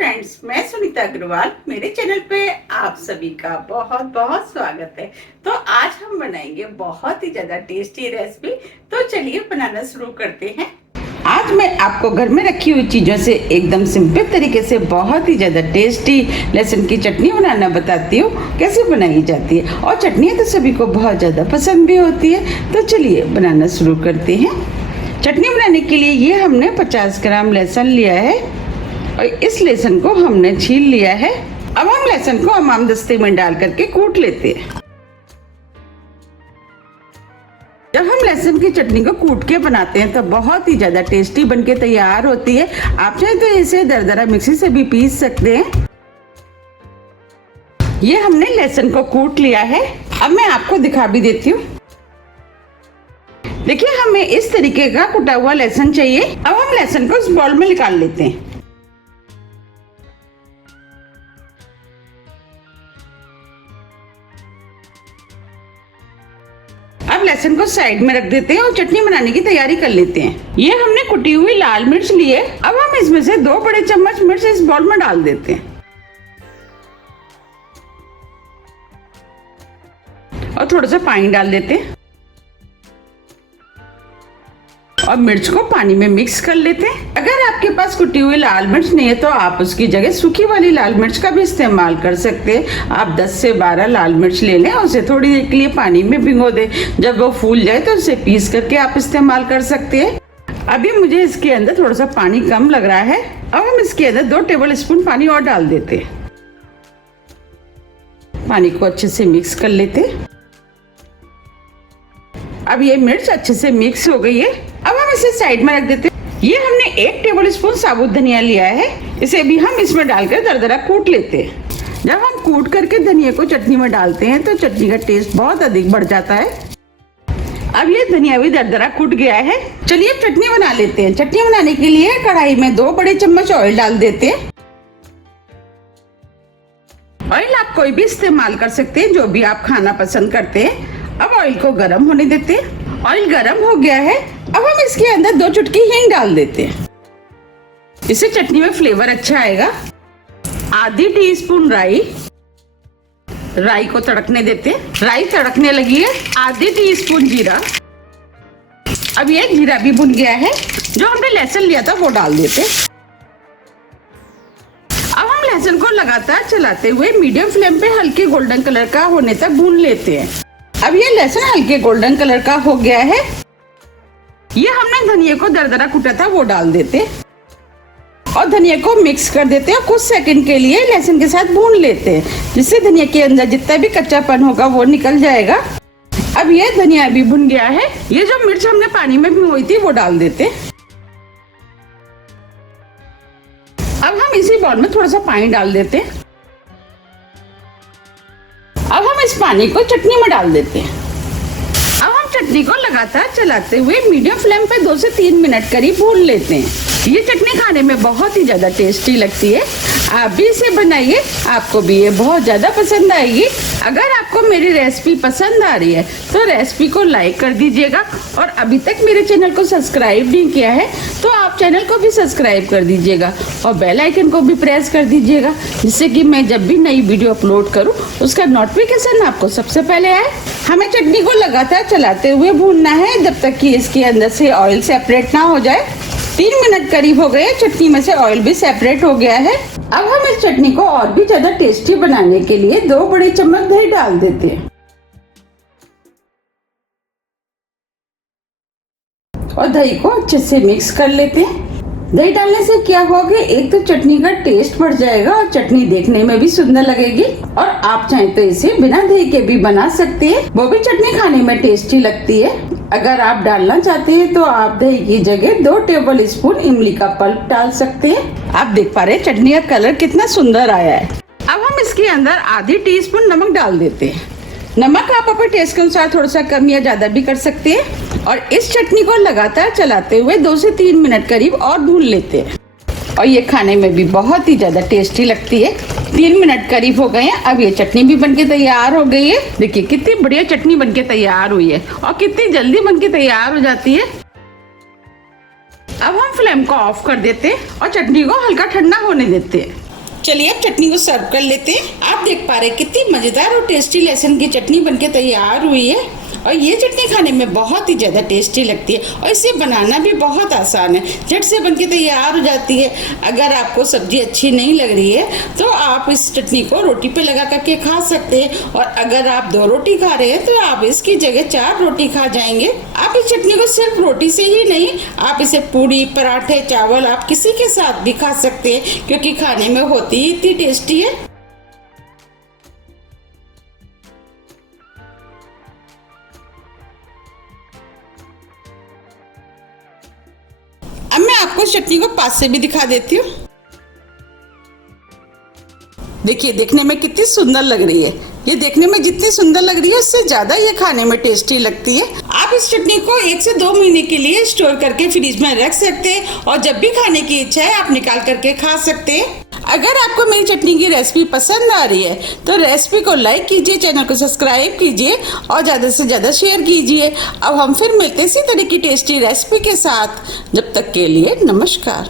Friends, मैं सुनीता अग्रवाल। मेरे channel पे आप सभी का बहुत बहुत स्वागत है। तो आज हम बनाएंगे बहुत ही ज्यादा टेस्टी रेसिपी। तो चलिए बनाना शुरू करते हैं। आज मैं आपको घर में रखी हुई चीजों से एकदम सिंपल तरीके से बहुत ही ज्यादा टेस्टी लहसुन की चटनी बनाना बताती हूँ कैसे बनाई जाती है। और चटनी तो सभी को बहुत ज्यादा पसंद भी होती है। तो चलिए बनाना शुरू करते हैं। चटनी बनाने के लिए ये हमने 50 ग्राम लहसुन लिया है और इस लहसुन को हमने छील लिया है। अब हम लहसुन को हमामदस्ते में डाल करके कूट लेते हैं। जब हम लहसुन की चटनी को कूट के बनाते हैं तो बहुत ही ज्यादा टेस्टी बनके तैयार होती है। आप चाहे तो इसे दरदरा मिक्सी से भी पीस सकते हैं। ये हमने लहसुन को कूट लिया है। अब मैं आपको दिखा भी देती हूँ। देखिए, हमें इस तरीके का कुटा हुआ लहसुन चाहिए। अब हम लहसुन को इस बाउल में निकाल लेते हैं। अब लहसुन को साइड में रख देते हैं और चटनी बनाने की तैयारी कर लेते हैं। ये हमने कुटी हुई लाल मिर्च ली है। अब हम इसमें से 2 बड़े चम्मच मिर्च इस बाउल में डाल देते हैं और थोड़ा सा पानी डाल देते हैं और मिर्च को पानी में मिक्स कर लेते हैं। अगर आपके पास कुटी हुई लाल मिर्च नहीं है तो आप उसकी जगह सूखी वाली लाल मिर्च का भी इस्तेमाल कर सकते हैं। आप 10 से 12 लाल मिर्च ले लें और उसे थोड़ी देर के लिए पानी में भिगो दें। जब वो फूल जाए तो उसे पीस करके आप इस्तेमाल कर सकते हैं। अभी मुझे इसके अंदर थोड़ा सा पानी कम लग रहा है। अब हम इसके अंदर 2 टेबल स्पून पानी और डाल देते हैं। पानी को अच्छे से मिक्स कर लेते हैं। अब ये मिर्च अच्छे से मिक्स हो गई है। अब हम इसे साइड में रख देते हैं। ये हमने 1 टेबल स्पून साबुत धनिया लिया है। इसे भी हम इसमें डालकर दरदरा कूट लेते हैं। जब हम कूट करके धनिया को चटनी में डालते हैं तो चटनी का टेस्ट बहुत अधिक बढ़ जाता है। अब ये धनिया भी दरदरा कूट गया है। चलिए चटनी बना लेते हैं। चटनी बनाने के लिए कढ़ाई में 2 बड़े चम्मच ऑयल डाल देते हैं। ऑयल आप कोई भी इस्तेमाल कर सकते हैं, जो भी आप खाना पसंद करते हैं। अब ऑयल को गर्म होने देते हैं। ऑयल गर्म हो गया है। अब हम इसके अंदर 2 चुटकी हींग डाल देते हैं। इससे चटनी में फ्लेवर अच्छा आएगा। आधी टीस्पून राई को तड़कने देते हैं। राई तड़कने लगी है। आधी टीस्पून जीरा। अब ये जीरा भी भुन गया है। जो हमने लहसुन लिया था वो डाल देते हैं। अब हम लहसुन को लगातार चलाते हुए मीडियम फ्लेम पे हल्के गोल्डन कलर का होने तक भून लेते हैं। अब ये लहसुन हल्के गोल्डन कलर का हो गया है। ये हमने धनिया को दरदरा कूटा था वो डाल देते और धनिया को मिक्स कर देते हैं। कुछ सेकंड के लिए लहसुन के साथ भून लेते हैं, जिससे धनिया के अंदर जितना भी कच्चापन होगा वो निकल जाएगा। अब ये धनिया भी भुन गया है। ये जो मिर्च हमने पानी में भिगोई थी वो डाल देते हैं। अब हम इसी बाउल में थोड़ा सा पानी डाल देते हैं। अब हम इस पानी को चटनी में डाल देते हैं। अब हम चटनी को लगातार चलाते हुए मीडियम फ्लेम पे 2 से 3 मिनट करीब भून लेते हैं। ये चटनी खाने में बहुत ही ज्यादा टेस्टी लगती है। आप भी इसे बनाइए, आपको भी ये बहुत ज्यादा पसंद आएगी। अगर आपको मेरी रेसिपी पसंद आ रही है तो रेसिपी को लाइक कर दीजिएगा और अभी तक मेरे चैनल को सब्सक्राइब नहीं किया है तो आप चैनल को भी सब्सक्राइब कर दीजिएगा और बेल आइकन को भी प्रेस कर दीजिएगा, जिससे कि मैं जब भी नई वीडियो अपलोड करूं उसका नोटिफिकेशन आपको सबसे पहले आए। हमें चटनी को लगातार चलाते हुए भूनना है जब तक कि इसके अंदर से ऑयल सेपरेट ना हो जाए। 3 मिनट करीब हो गए। चटनी में से ऑयल भी सेपरेट हो गया है। अब हम इस चटनी को और भी ज्यादा टेस्टी बनाने के लिए 2 बड़े चम्मच दही डाल देते हैं और दही को अच्छे से मिक्स कर लेते हैं। दही डालने से क्या होगा, एक तो चटनी का टेस्ट बढ़ जाएगा और चटनी देखने में भी सुंदर लगेगी। और आप चाहें तो इसे बिना दही के भी बना सकते हैं, वो भी चटनी खाने में टेस्टी लगती है। अगर आप डालना चाहते हैं तो आप दही की जगह 2 टेबल स्पून इमली का पल्प डाल सकते हैं। आप देख पा रहे हैं चटनी का कलर कितना सुंदर आया है। अब हम इसके अंदर आधी टीस्पून नमक डाल देते हैं। नमक आप अपने टेस्ट के अनुसार थोड़ा सा कम या ज्यादा भी कर सकते हैं। और इस चटनी को लगातार चलाते हुए 2 से 3 मिनट करीब और भून लेते हैं और ये खाने में भी बहुत ही ज्यादा टेस्टी लगती है। 3 मिनट करीब हो गए हैं। अब ये चटनी भी बनके तैयार हो गई है। देखिए कितनी बढ़िया चटनी बनके तैयार हुई है और कितनी जल्दी बनके तैयार हो जाती है। अब हम फ्लेम को ऑफ कर देते हैं और चटनी को हल्का ठंडा होने देते हैं। चलिए अब चटनी को सर्व कर लेते हैं। आप देख पा रहे हैं कितनी मजेदार और टेस्टी लहसुन की चटनी बनके तैयार हुई है और ये चटनी खाने में बहुत ही ज़्यादा टेस्टी लगती है और इसे बनाना भी बहुत आसान है, झट से बनके तैयार हो जाती है। अगर आपको सब्जी अच्छी नहीं लग रही है तो आप इस चटनी को रोटी पे लगा करके खा सकते हैं और अगर आप 2 रोटी खा रहे हैं तो आप इसकी जगह 4 रोटी खा जाएंगे। आप इस चटनी को सिर्फ रोटी से ही नहीं, आप इसे पूड़ी, पराठे, चावल आप किसी के साथ भी खा सकते हैं क्योंकि खाने में होती ही इतनी टेस्टी है। अब मैं आपको चटनी को पास से भी दिखा देती हूँ। देखिए देखने में कितनी सुंदर लग रही है। ये देखने में जितनी सुंदर लग रही है उससे ज्यादा ये खाने में टेस्टी लगती है। आप इस चटनी को 1 से 2 महीने के लिए स्टोर करके फ्रिज में रख सकते हैं और जब भी खाने की इच्छा है आप निकाल करके खा सकते हैं। अगर आपको मेरी चटनी की रेसिपी पसंद आ रही है तो रेसिपी को लाइक कीजिए, चैनल को सब्सक्राइब कीजिए और ज़्यादा से ज़्यादा शेयर कीजिए। अब हम फिर मिलते हैं इसी तरह की टेस्टी रेसिपी के साथ। जब तक के लिए नमस्कार।